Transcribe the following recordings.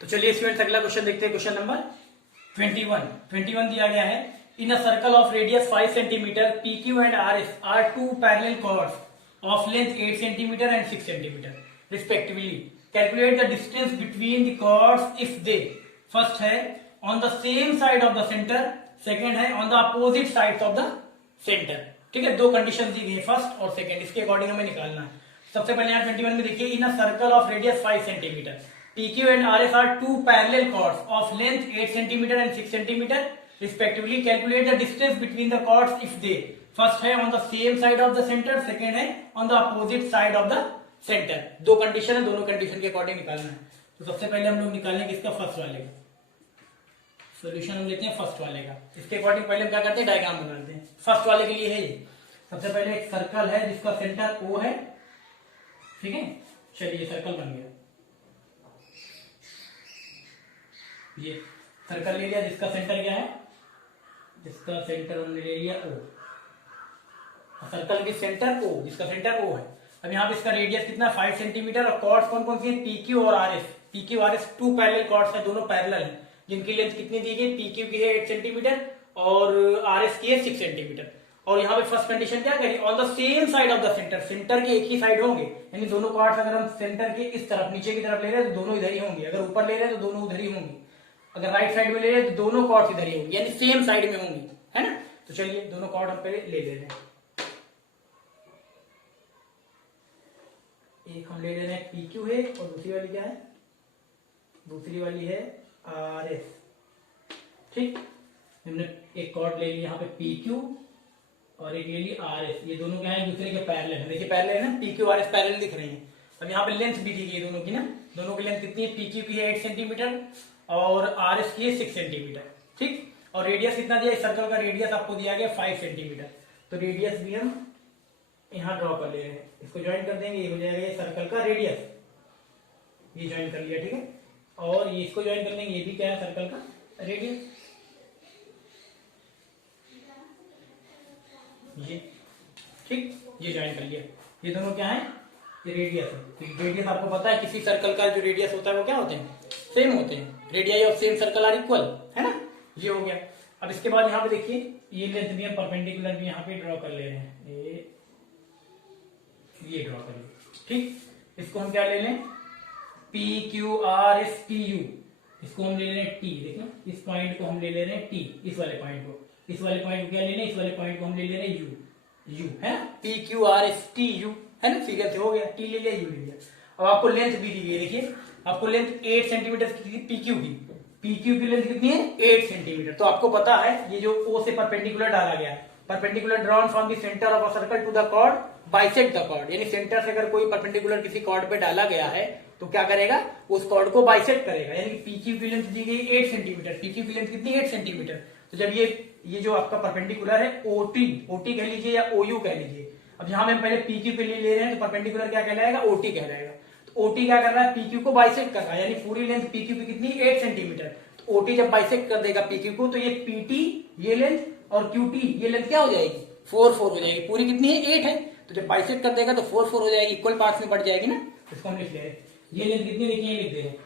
तो चलिए इसमें अगला क्वेश्चन देखते हैं। क्वेश्चन नंबर 21 दिया गया है, in a circle of radius 5 centimetre P Q and R S are two parallel chords of length 8 centimetre and 6 centimetre respectively, calculate the distance between the chords if they, first है on the same side of the centre, second है on the opposite side of the centre. ठीक है, दो condition दी गई है, first और second, इसके according हमें निकालना है। सबसे पहले यहाँ 21 में देखिए, in a circle of radius 5 centimetre PQ and RS are two parallel chords of length 8 cm and 6 cm respectively. Calculate the distance between the chords if they, first है on the same side of the center, second है on the opposite side of the center। दो condition है, दोनों condition के according निकालना है। तो सबसे पहले हम लोग निकालेंगे इसका फर्स्ट वाले का सोल्यूशन, हम लेते हैं फर्स्ट वाले का। इसके अकॉर्डिंग पहले हम क्या करते हैं, डायग्राम बना लेते हैं। फर्स्ट वाले के लिए है ये, सबसे पहले एक सर्कल है जिसका सेंटर O है, ठीक है। चलिए सर्कल बन गया, ये सर्कल ले लिया जिसका सेंटर क्या है, जिसका सेंटर हमने ले लिया O, सर्कल की सेंटर O, जिसका सेंटर O है। अब यहाँ पे इसका रेडियस कितना, 5 सेंटीमीटर, और कॉर्ड्स कौन कौन सी है, PQ और RS। PQ RS two parallel chords है, दोनों पैरेलल हैं, जिनकी लेंथ कितनी दी गई, PQ की है 8 सेंटीमीटर और RS की है 6 सेंटीमीटर। और यहाँ पे फर्स्ट कंडीशन क्या करी, on the same side of the centre, centre के एक ही साइड होंगे, यानी दोनों कॉर्ड्स अगर हम सेंटर के इस तरफ नीचे की तरफ ले रहे हैं तो दोनों इधर ही होंगे, अगर ऊपर ले रहे हैं तो दोनों उधर ही होंगे, अगर राइट साइड में ले रहे हैं तो दोनों कॉर्ड्स इधर ही होंगी, यानी सेम साइड में होंगी, है ना। तो चलिए दोनों कॉर्ड हम पहले ले रहे हैं, एक हम ले रहे हैं PQ है और दूसरी वाली क्या है, दूसरी वाली है RS। ठीक, हमने एक कॉर्ड ले लिया यहाँ पे PQ और एक ले ली RS, ये दोनों क्या है, दूसरे के पैरेलल है। देखिए पैरेलल है ना, PQ RS पैरेलल दिख रही है। अब यहाँ पे लेंथ भी दी गई है दोनों की ना, दोनों की लेंथ कितनी है, PQ की है 8 सेंटीमीटर और RS की है 6 सेंटीमीटर। ठीक, और रेडियस कितना दिया, इस सर्कल का रेडियस आपको दिया गया 5 सेंटीमीटर। तो रेडियस भी हम यहाँ ड्रॉ कर ले रहे हैं, इसको ज्वाइन कर देंगे, ये हो जाएगा ये सर्कल का रेडियस, ये ज्वाइन कर लिया, ठीक है। और ये इसको ज्वाइन कर लेंगे, ये भी क्या है, सर्कल का रेडियस, ये ठीक, ये ज्वाइन कर लिया। ये दोनों क्या है, ये रेडियस है। तो रेडियस आपको पता है किसी सर्कल का जो रेडियस होता है वो क्या होते हैं, सेम होते हैं, radii of same circle are equal, है ना। ये हो गया। अब इसके बाद यहाँ पे देखिए, ये लेंथ भी हम परपेंडिकुलर भी यहाँ पे ड्रॉ कर ले रहे हैं, ये ड्रॉ कर ले, ठीक। इसको हम क्या ले लें, PQRS PU, इसको हम ले ले रहे हैं T, देखिए इस पॉइंट को हम ले ले रहे हैं T, इस वाले पॉइंट को, इस वाले पॉइंट को क्या ले लें, इस वाले पॉइंट को हम ले ले रहे हैं U, है ना, PQRS TU, है ना, सीरियल से हो गया, T ले लिया, U ले लिया। अब आपको लेंथ भी दी गई है, देखिए आपको लेंथ 8 सेंटीमीटर की PQ की लेंथ कितनी है, 8 सेंटीमीटर। तो आपको पता है ये जो O से परपेंडिकुलर डाला गया है, perpendicular drawn from the centre of a circle to the chord bisect the chord, यानी सेंटर से अगर कोई परपेंडिकुलर किसी कॉर्ड पे डाला गया है तो क्या करेगा, उस कॉर्ड को बाइसेक्ट करेगा, यानी PQ की लेंथ दी गई 8 सेंटीमीटर, PQ की लेंथ कितनी, 8 सेंटीमीटर। तो जब ये जो आपका परपेंडिकुलर है OT कह लीजिए या OU कह लीजिए, अब यहाँ हम पहले PQ के लिए ले रहे हैं तो परपेंडिकुलर क्या कहलाएगा, OT कहलाएगा। तो OT क्या कर रहा है, PQ को बाइसेक्ट कर रहा है, यानी पूरी लेंथ PQ की कितनी, 8 सेंटीमीटर। तो OT जब बाइसेक्ट कर देगा PQ को, तो ये PT ये लेंथ और QT ये लेंथ क्या हो जाएगी, 4 हो जाएगी, पूरी कितनी है, 8 है। तो जब बाइसेक्ट कर देगा तो 4 हो जाएगी, इक्वल पार्ट्स में बढ़ जाएगी ना। इसको हम लिख ले रहे हैं, ये लेंथ कितनी, देखिए ये लिख दे रहे हैं,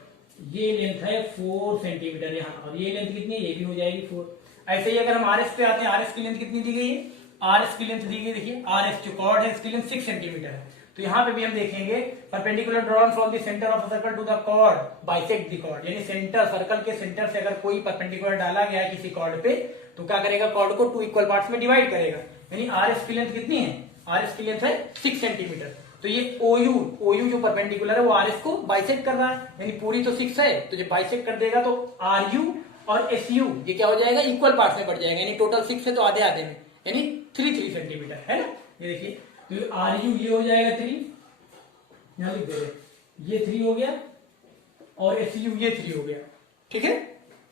ये लेंथ है 4 सेंटीमीटर यहाँ, और ये लेंथ कितनी, ये भी हो जाएगी 4। ऐसे ही अगर हम RS पे आते हैं, RS की लेंथ कितनी दी गई है, RS की लेंथ दी गई, देखिए RS जो कॉर्ड है इसकी लेंथ 6 सेंटीमीटर है। तो यहाँ पे भी हम देखेंगे, perpendicular drawn from the centre of circle to the chord bisect the chord, यानी सेंटर, सर्कल के सेंटर से अगर कोई परपेंडिकुलर डाला गया है किसी कॉर्ड पे तो क्या करेगा, कॉर्ड को 2 इक्वल पार्ट्स में डिवाइड करेगा, यानी RS की लेंथ कितनी है, RS की लेंथ है 6 सेंटीमीटर। तो ये OU जो परपेंडिकुलर है वो RS को बाइसेक्ट कर रहा है, यानी पूरी तो 6 है, तो जब बाइसेक्ट कर देगा तो RU और SU ये क्या हो जाएगा, इक्वल पार्ट्स में बढ़ जाएगा, यानी टोटल 6 है तो आधे आधे में, यानी 3 सेंटीमीटर, है ना। ये देखिए, तो RU ये हो जाएगा 3, यहां लिख दे रहे, ये 3 हो गया और SU ये 3 हो गया, ठीक है।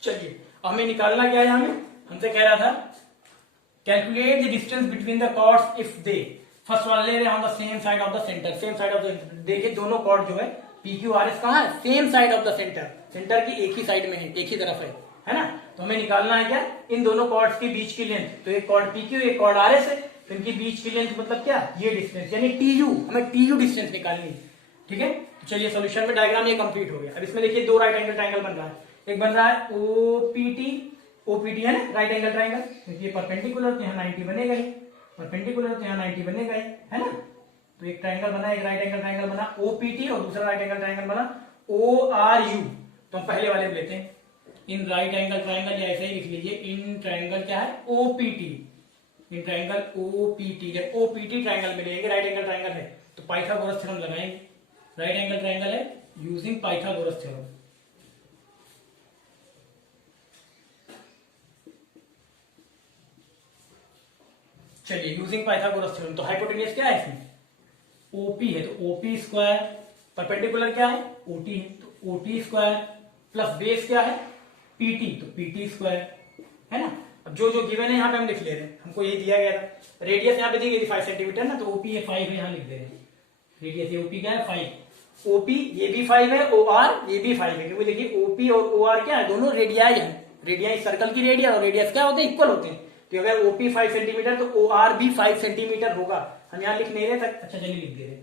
चलिए हमें निकालना क्या है, हमसे कह रहा था calculate the distance between the chords if they, first वाला ले रहे हैं on the same side of the centre, same side of the, देखिए दोनों कॉर्ड जो है PQ RS कहाँ है, same side of the centre, centre की एक ही साइड में है, एक ही तरफ है ना। तो हमें निकालना है क्या, इन दोनों कॉर्ड्स के बीच की लेंथ, तो एक कॉर्ड PQ एक कॉर्ड RS है, तो इनके बीच की लेंथ मतलब क्या, ये डिस्टेंस, यानी TU, हमें TU डिस्टेंस निकालनी है। ठीक है। तो चलिए सॉल्यूशन में डायग्राम ये कंप्लीट हो गया। अब इसमें देखिए दो राइट एंगल ट्रायंगल बन रहा है। एक बन रहा है ओपीटी है ना, राइट एंगल ट्रायंगल, क्योंकि ये परपेंडिकुलर तो यहाँ 90 बनेगा ही, परपेंडिकुलर तो यहाँ 90 बनेगा ही, है ना। तो एक ट्रायंगल बना, एक राइट एंगल ट्रायंगल बना ओपीटी, और दूसरा राइट एंगल ट्रायंगल बना ओआरयू। तो हम पहले वाले में लेते हैं, इन राइट एंगल ट्रायंगल, या ऐसे ही लिख लीजिए इन ट्रायंगल क्या है ओपीटी, इन ट्रायंगल ओपीटी। जब ओपीटी ट्रायंगल में लेंगे, राइट एंगल ट्रायंगल है तो पाइथागोरस थ्योरम लगाएंगे। राइट एंगल ट्रायंगल है यूजिंग पाइथागोरस थ्योरम। चलिए यूजिंग पाइथागोरस थ्योरम, तो हाइपोटेन्यूज क्या है इसमें ओपी है, तो ओपी स्क्वायर, परपेंडिकुलर क्या है ओटी है, तो ओटी स्क्वायर प्लस बेस क्या है पीटी, तो पीटी स्क्वायर, है ना। अब जो जो गिवन है यहाँ पे हम लिख ले रहे हैं, हमको ये दिया गया था। रेडियस यहाँ पे दी गई थी 5 सेंटीमीटर ना, तो ओपी है 5 है, यहाँ लिख दे रहे हैं। रेडियस ये ओपी क्या है 5, ओपी ये भी 5 है, ओआर ये भी 5 है, क्योंकि देखिए ओपी और ओआर क्या है दोनों रेडियाई है। रेडियाई सर्कल की रेडियस और रेडियस क्या होते हैं इक्वल होते हैं। तो अगर ओपी 5 सेंटीमीटर तो ओआर भी 5 सेंटीमीटर होगा। हम यहाँ लिख नहीं रहे तक, अच्छा चलिए लिख दे रहे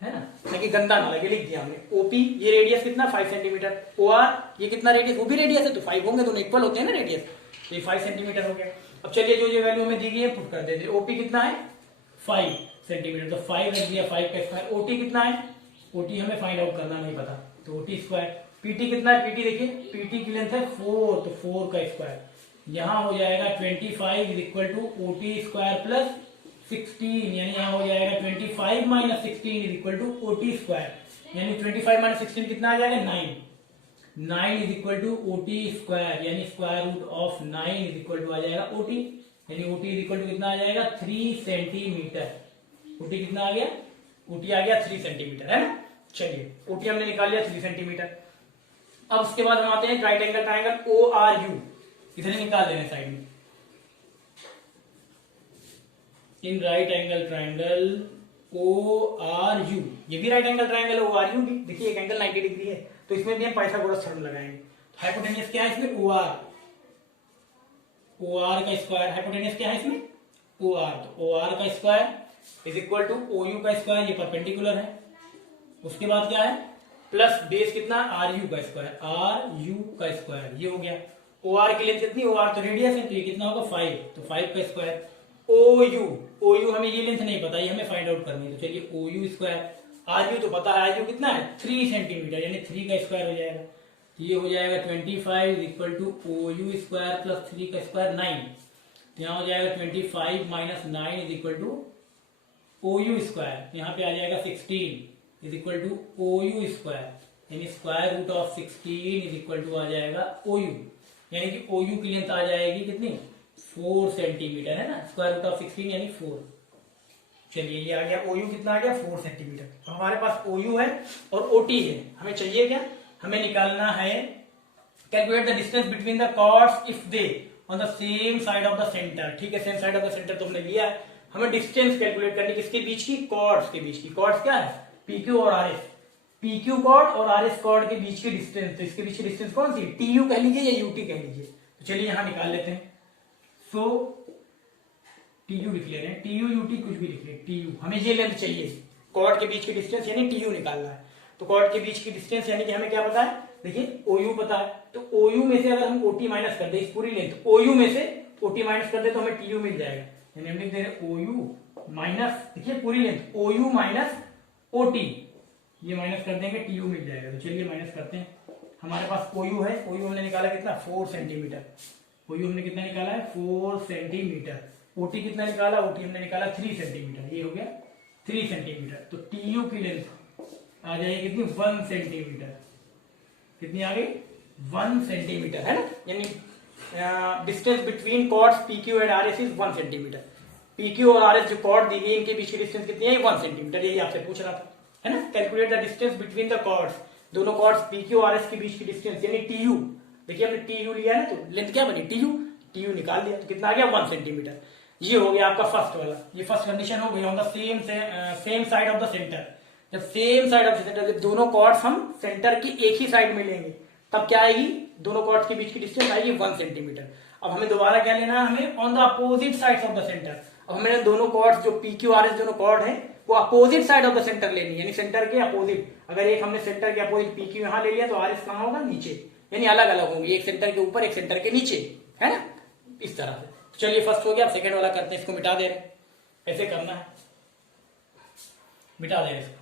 है ना, ताकि गंदा ना लगे, लिख दिया हमने। ओपी ये रेडियस कितना 5 सेंटीमीटर, ओआर ये कितना रेडियस, वो भी रेडियस है, तो 5 होंगे, दोनों इक्वल होते हैं ना रेडियस, ये 5 सेंटीमीटर हो गया। अब चलिए जो जो वैल्यू हमें दी गई है पुट कर देते हैं। ओपी कितना है 5 सेंटीमीटर, तो 5 रख दिया, 5 का स्क्वायर। ओटी कितना है, ओटी हमें फाइंड आउट करना नहीं पता, तो ओटी स्क्वायर। पीटी कितना है, पीटी देखिए पीटी की लेंथ है 4, तो 4 का स्क्वायर। यहां हो जाएगा 25 is equal to OT square plus 16, यानी यहां हो जाएगा 25 minus 16 is equal to OT square, यानी 25 माइनस 16 कितना आ जाएगा 9 is equal to OT square, यानी square root of 9 is equal to आ जाएगा ओटी, यानी ओटी इज इक्वल टू कितना आ जाएगा 3 सेंटीमीटर। ओटी कितना आ गया, ओटी आ गया 3 सेंटीमीटर, है ना। चलिए ओटी हमने निकाल लिया 3 सेंटीमीटर। अब उसके बाद हम आते हैं right angle triangle O R U, इधर निकाल देना साइड में। In right angle triangle O R U, ये भी right angle triangle O R U भी, देखिए एक एंगल 90 डिग्री है, तो इसमें भी हम पाइथागोरस थ्योरम लगाएंगे। तो हाइपोटेन्यूज क्या है इसमें ओ आर, ओ आर का स्क्वायर, हाइपोटेन्यूज क्या है इसमें ओ आर, तो ओ आर का square is equal to O U का स्क्वायर, ये परपेंडिकुलर है। उसके बाद क्या है प्लस बेस कितना आर यू का स्क्वायर, आर यू का स्क्वायर, ये हो गया। ओ आर की लेंथ कितनी, ओ आर तो रेडियस है, तो ये कितना होगा 5, तो 5 का स्क्वायर। ओ यू हमें ये लेंथ नहीं पता, ये हमें फाइंड आउट करनी है, तो चलिए ओ यू स्क्वायर, आर यू तो पता है, आर यू कितना है 3 सेंटीमीटर, यानी 3 का स्क्वायर हो जाएगा, तो ये हो जाएगा 25 equal to O U square plus 3 का स्क्वायर 9, तो यहाँ हो जाएगा 25 minus 9 is equal to O U square, यहाँ पे आ जाएगा 16 is equal to O U square, यानी square root of 16 is equal to आ जाएगा ओ यू, यानी कि ओ यू की लेंथ आ जाएगी कितनी 4 सेंटीमीटर, है ना, स्क्वायर रूट ऑफ 16 यानी 4। चलिए ये आ गया ओ यू कितना आ गया 4 सेंटीमीटर। तो हमारे पास ओ यू है और ओ टी है, हमें चाहिए क्या, हमें निकालना है calculate the distance between the chords if they on the same side of the centre. ठीक है, same side of the centre तो हमने लिया है, हमें डिस्टेंस कैलकुलेट करनी किसके बीच की, कॉर्ड्स के बीच की। कॉर्ड्स क्या है पीक्यू और आर एस, पीक्यू कॉर्ड और आर एस कॉर्ड के बीच की डिस्टेंस, तो इसके बीच की डिस्टेंस कौन सी, टी यू कह लीजिए या यूटी कह लीजिए। तो चलिए यहां निकाल लेते हैं। सो टी यू लिख ले रहे हैं, टी यू यूटी कुछ भी लिख ले, टी यू हमें ये लेंथ चाहिए, कॉर्ड के बीच की डिस्टेंस यानी टी यू निकालना है। तो कॉर्ड के बीच की डिस्टेंस यानी कि हमें क्या पता है, देखिए ओ यू पता है, तो ओ यू में से अगर हम ओ टी माइनस कर दे इस पूरी लेंथ, ओ यू में से ओ टी माइनस कर दे तो हमें टी यू मिल जाएगा, यानी हम लिख दे रहे ओ यू माइनस, देखिए पूरी length O U minus O T, ये माइनस कर देंगे टी यू मिल जाएगा। तो चलिए माइनस करते हैं, हमारे पास ओ यू है, ओ यू हमने निकाला कितना 4 सेंटीमीटर, ओ यू हमने कितना निकाला है 4 सेंटीमीटर, ओटी कितना निकाला, ओटी हमने निकाला 3 सेंटीमीटर, ये हो गया 3 सेंटीमीटर। तो टी यू की लेंथ आ जाएगी कितनी 1 सेंटीमीटर, कितनी आ गई 1 सेंटीमीटर, है ना, यानी distance between chords PQ and RS is 1 centimetre. PQ और आरएस जो कॉर्ड दी गई इनके बीच की डिस्टेंस कितनी है 1 सेंटीमीटर, यही आपसे पूछ रहा था, है ना। Calculate the distance between the chords, दोनों कॉर्ड्स पीक्यू और आरएस के बीच की डिस्टेंस यानी टी यू, देखिए हमने टी यू लिया है ना, तो लेंथ क्या बनी टी यू निकाल दिया, तो कितना आ गया 1 सेंटीमीटर। ये हो गया आपका फर्स्ट वाला, ये फर्स्ट कंडीशन हो गई on the same side of the centre. जब same side of the centre, जब दोनों कॉर्ड्स हम सेंटर की एक ही साइड में लेंगे तब क्या आएगी, दोनों कॉर्ड्स के बीच की डिस्टेंस आएगी 1 सेंटीमीटर। अब हमें दोबारा क्या लेना है, हमें on the opposite sides of the centre. अब हमें दोनों कॉर्ड्स जो पीक्यू आरएस दोनों कॉर्ड है को opposite side of the centre लेनी है, यानी सेंटर के अपोजिट। अगर एक हमने सेंटर के अपोजिट पी क्यू यहां ले लिया तो आर एस कहां होगा, नीचे, यानी अलग अलग होंगे, एक सेंटर के ऊपर एक सेंटर के नीचे, है ना, इस तरह से। चलिए फर्स्ट हो गया, सेकंड वाला करते हैं, इसको मिटा दे रहे हैं, ऐसे करना है, मिटा दे रहे हैं इसको।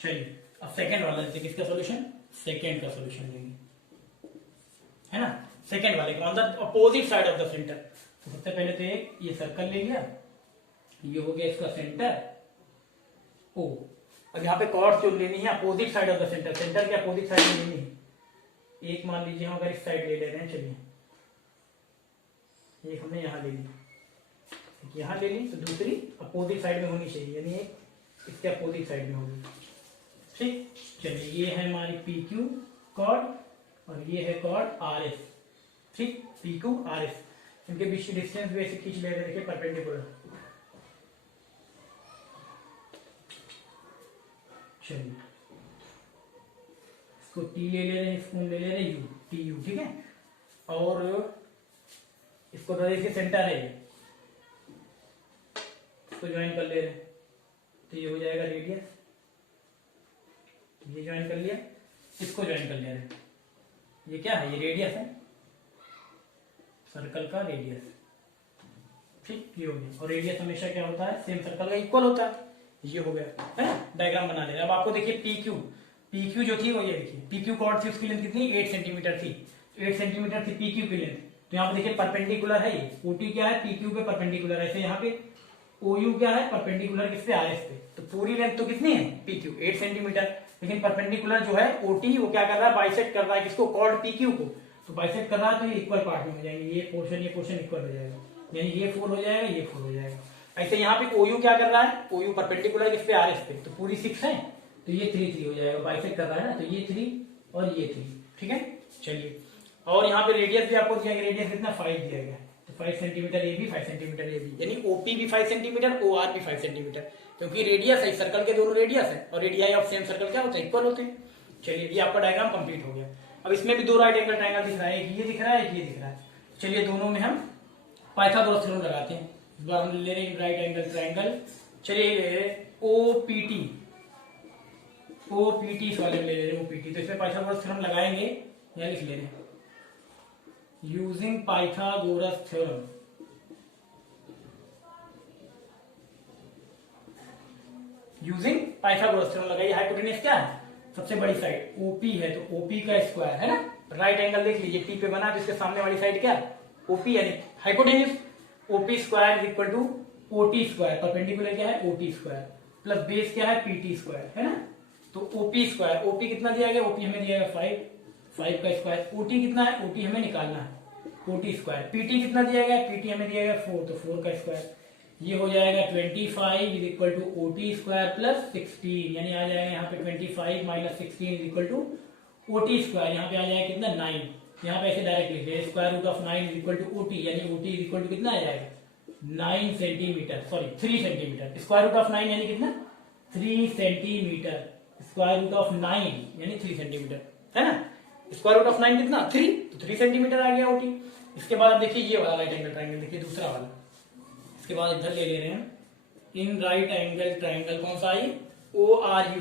चलिए अब सेकंड वाला लेते हैं, किसका सॉल्यूशन, सेकंड का सॉल्यूशन लेंगे, है ना, सेकंड वाले on the opposite side of the centre. तो सबसे पहले तो एक ये सर्कल ले लिया, ये हो गया इसका सेंटर ओ। अब यहाँ पे कॉर्ड जो लेनी है opposite side of the centre, centre के अपोजिट साइड में लेनी है। एक मान लीजिए हम अगर इस साइड ले ले रहे हैं, चलिए एक हमने यहाँ ले ली, यहाँ ले ली, तो दूसरी अपोजिट साइड में होनी चाहिए, यानी एक इसके अपोजिट साइड में होगी, ठीक। चलिए ये है हमारी पी क्यू कॉर्ड और ये है कॉर्ड आर एस, ठीक, पी क्यू आर एस, इनके बीच की डिस्टेंस भी ऐसे खींच ले रहे हैं, देखिए परपेंडिकुलर। चलिए इसको टी ले ले रहे हैं, इसको ले ले रहे हैं यू, टी यू, ठीक है। और इसको तो देखिए सेंटर है, इसको ज्वाइन कर ले रहे हैं, तो ये हो जाएगा रेडियस, ये ज्वाइन कर लिया, इसको ज्वाइन कर लिया, ये क्या है, ये रेडियस है, सर्कल का रेडियस, ठीक, ये हो गया। और रेडियस हमेशा क्या होता है, सेम सर्कल का इक्वल होता है, ये हो गया, है ना। डायग्राम बना ले रहे हैं। अब आपको देखिए पी क्यू जो थी वो ये देखिए, पी क्यू कॉर्ड थी, उसकी लेंथ कितनी, 8 सेंटीमीटर थी, 8 सेंटीमीटर थी पी क्यू की लेंथ। तो यहाँ पे देखिए परपेंडिकुलर है, ये ओटी क्या है, पी क्यू पे परपेंडिकुलर है, ऐसे यहाँ पे ओ यू क्या है, परपेंडिकुलर किस पे, आर एस पे। तो पूरी लेंथ तो कितनी है, पी क्यू 8 सेंटीमीटर, लेकिन परपेंडिकुलर जो है ओटी वो क्या कर रहा है, बाइसेक्ट कर रहा है किसको, कॉर्ड पी क्यू को। तो बाइसेक्ट कर रहा है तो ये इक्वल पार्ट में हो जाएंगे, ये पोर्शन इक्वल हो जाएगा, यानी ये 4 हो जाएगा, ये 4 हो जाएगा। ऐसे यहाँ पे ओ यू क्या कर रहा है, ओ यू परपेंडिकुलर किस पे, आर एस पे, तो पूरी 6 है, तो ये 3 3 हो जाएगा, बाइसेक्ट कर रहा है ना, तो ये 3 और ये 3, ठीक है। चलिए और यहाँ पे रेडियस भी आपको दिया गया, रेडियस कितना 5 दिया गया, 5 centimetre A B, 5 centimetre A B, यानी ओपी भी 5 सेंटीमीटर, ओ आर भी 5 सेंटीमीटर, क्योंकि रेडियस है, सर्कल के दोनों रेडियस है, और रेडियाई ऑफ सेम सर्कल क्या होता है, इक्वल होते हैं। चलिए ये आपका डायग्राम कंप्लीट हो गया। अब इसमें भी 2 राइट एंगल ट्रायंगल दिख रहा है, एक ये दिख रहा है, एक ये दिख रहा है। चलिए दोनों में हम पाइथागोरस थ्योरम लगाते हैं। इस बार हम ले रहे हैं राइट एंगल ट्रायंगल, चलिए ले रहे ओपीटी, ओपीटी इस वाले में ले रहे हैं ओपीटी, तो इसमें पाइथागोरस थ्योरम लगाएंगे, या लिख ले रहे हैं using Pythagoras theorem. Using Pythagoras theorem लगाइए। हाइपोटेन्यूज क्या है, सबसे बड़ी साइड ओपी है, तो ओपी का स्क्वायर है ना, राइट एंगल देख लीजिए पी पे बना, तो इसके सामने वाली साइड क्या, ओपी, यानी hypotenuse OP square is equal to OT square, perpendicular क्या है, ओटी स्क्वायर, प्लस बेस क्या है, पीटी स्क्वायर, है ना। तो ओपी स्क्वायर, ओपी कितना दिया गया, ओपी हमें दिया गया 5 का स्क्वायर, ओटी कितना है, ओटी हमें निकालना है, ओटी स्क्वायर, पीटी कितना दिया गया, पीटी हमें दिया गया 4, तो 4 का स्क्वायर, ये हो जाएगा 25 is equal to OT square plus 16, यानी आ जाएगा यहाँ पे 25 minus 16 is equal to OT square, यहाँ पे आ जाएगा कितना 9, यहाँ पे ऐसे डायरेक्ट लिख रहे square root of 9 is equal to OT, यानी ओटी इज इक्वल टू कितना आ जाएगा 9 centimetre, sorry 3 centimetre, square root of 9 यानी कितना 3 सेंटीमीटर, स्क्वायर रूट ऑफ 9 यानी 3 सेंटीमीटर, है ना। स्क्वायर रूट ऑफ 9 कितना 3, तो 3 सेंटीमीटर आ गया ओटी। इसके बाद अब देखिए ये वाला राइट एंगल ट्रायंगल, देखिए दूसरा वाला, इसके बाद इधर ले रहे हैं इन राइट एंगल ट्रायंगल, कौन सा है, ओ आर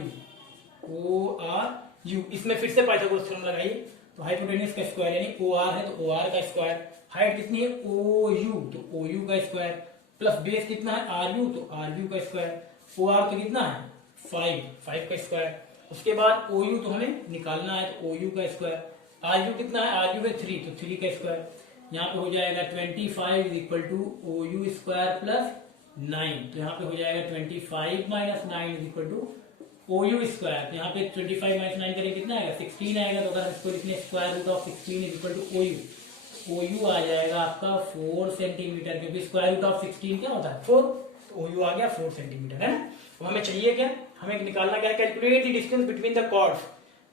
यू, इसमें फिर से पाइथागोरस थ्योरम लगाइए। तो हाइपोटेन्यूज का स्क्वायर यानी ओ आर है, तो ओ आर का स्क्वायर, हाइट कितनी है ओ यू, तो ओ यू का स्क्वायर, प्लस बेस कितना है आर यू, तो आर यू का स्क्वायर, ओ आर तो कितना है 5 का स्क्वायर, उसके बाद ओ यू तो हमें निकालना है, तो ओ यू का स्क्वायर, आर यू कितना है, आर यू है 3, तो 3 का स्क्वायर, यहाँ पे हो जाएगा 25 is equal to O U square plus 9, तो यहाँ पे हो जाएगा 25 minus 9 is equal to O U square, यहाँ पे 25 माइनस 9 करें कितना आएगा 16 आएगा, तो अगर हम इसको लिख लें square root of 16 is equal to O OU आ जाएगा आपका 4 सेंटीमीटर, क्योंकि स्क्वायर रूट ऑफ 16 क्या होता है 4, तो OU आ गया 4 सेंटीमीटर, है ना। तो हमें चाहिए क्या, हमें निकालना क्या है, calculate the distance between the chords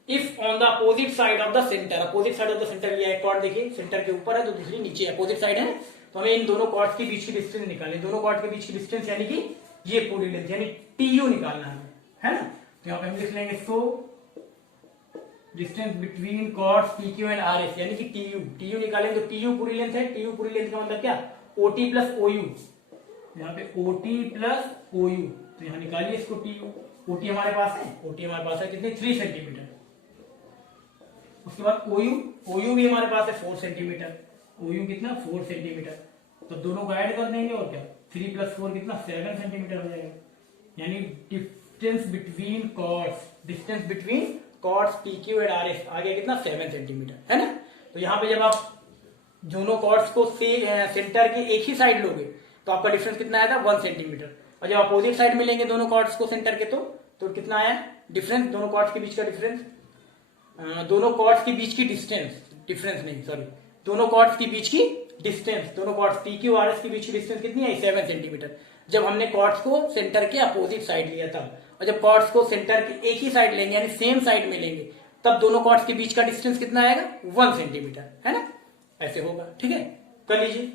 if on the opposite side of the centre. Opposite side of the centre, ये एक कॉर्ड देखिए सेंटर के ऊपर है तो दूसरी नीचे, अपोजिट साइड है, तो हमें इन दोनों कॉर्ड्स के बीच की डिस्टेंस निकालनी, दोनों कॉर्ड के बीच की डिस्टेंस यानी कि ये पूरी लेंथ यानी TU निकालना है ना। तो यहाँ पे हम लिख लेंगे so distance between chords PQ and RS यानी कि TU निकालेंगे तो TU पूरी लेंथ है, TU पूरी लेंथ का मतलब क्या OT प्लस OU, यहाँ पे OT प्लस OU, तो यहाँ निकालिए इसको TU। OT हमारे पास है, OT हमारे पास है कितने 3 सेंटीमीटर। उसके बाद OU भी हमारे पास है 4 सेंटीमीटर, OU कितना 4 सेंटीमीटर, तो दोनों को ऐड कर देंगे और क्या 3 प्लस 4 कितना 7 सेंटीमीटर हो जाएगा, यानी distance between chords PQ and RS आ गया कितना 7 सेंटीमीटर, है ना। तो यहाँ पे जब आप दोनों कॉर्ड्स को सेंटर के एक ही साइड लोगे तो आपका डिफरेंस कितना आएगा 1 सेंटीमीटर, और जब अपोजिट साइड में लेंगे दोनों कॉर्ड्स को सेंटर के तो कितना आया डिफरेंस, दोनों कॉर्ड्स के बीच का डिफरेंस, दोनों कॉर्ड्स के बीच की डिफरेंस नहीं सॉरी, दोनों कॉर्ड्स के बीच की डिस्टेंस, दोनों कॉर्ड्स PQ RS के बीच की डिस्टेंस कितनी है 7 सेंटीमीटर, जब हमने कॉर्ड्स को सेंटर के अपोजिट साइड लिया था। और जब कॉर्ड्स को सेंटर के एक ही साइड लेंगे यानी सेम साइड में लेंगे तब दोनों कॉर्ड्स के बीच का डिस्टेंस कितना आएगा 1 सेंटीमीटर, है ना। ऐसे होगा, ठीक है, कर लीजिए।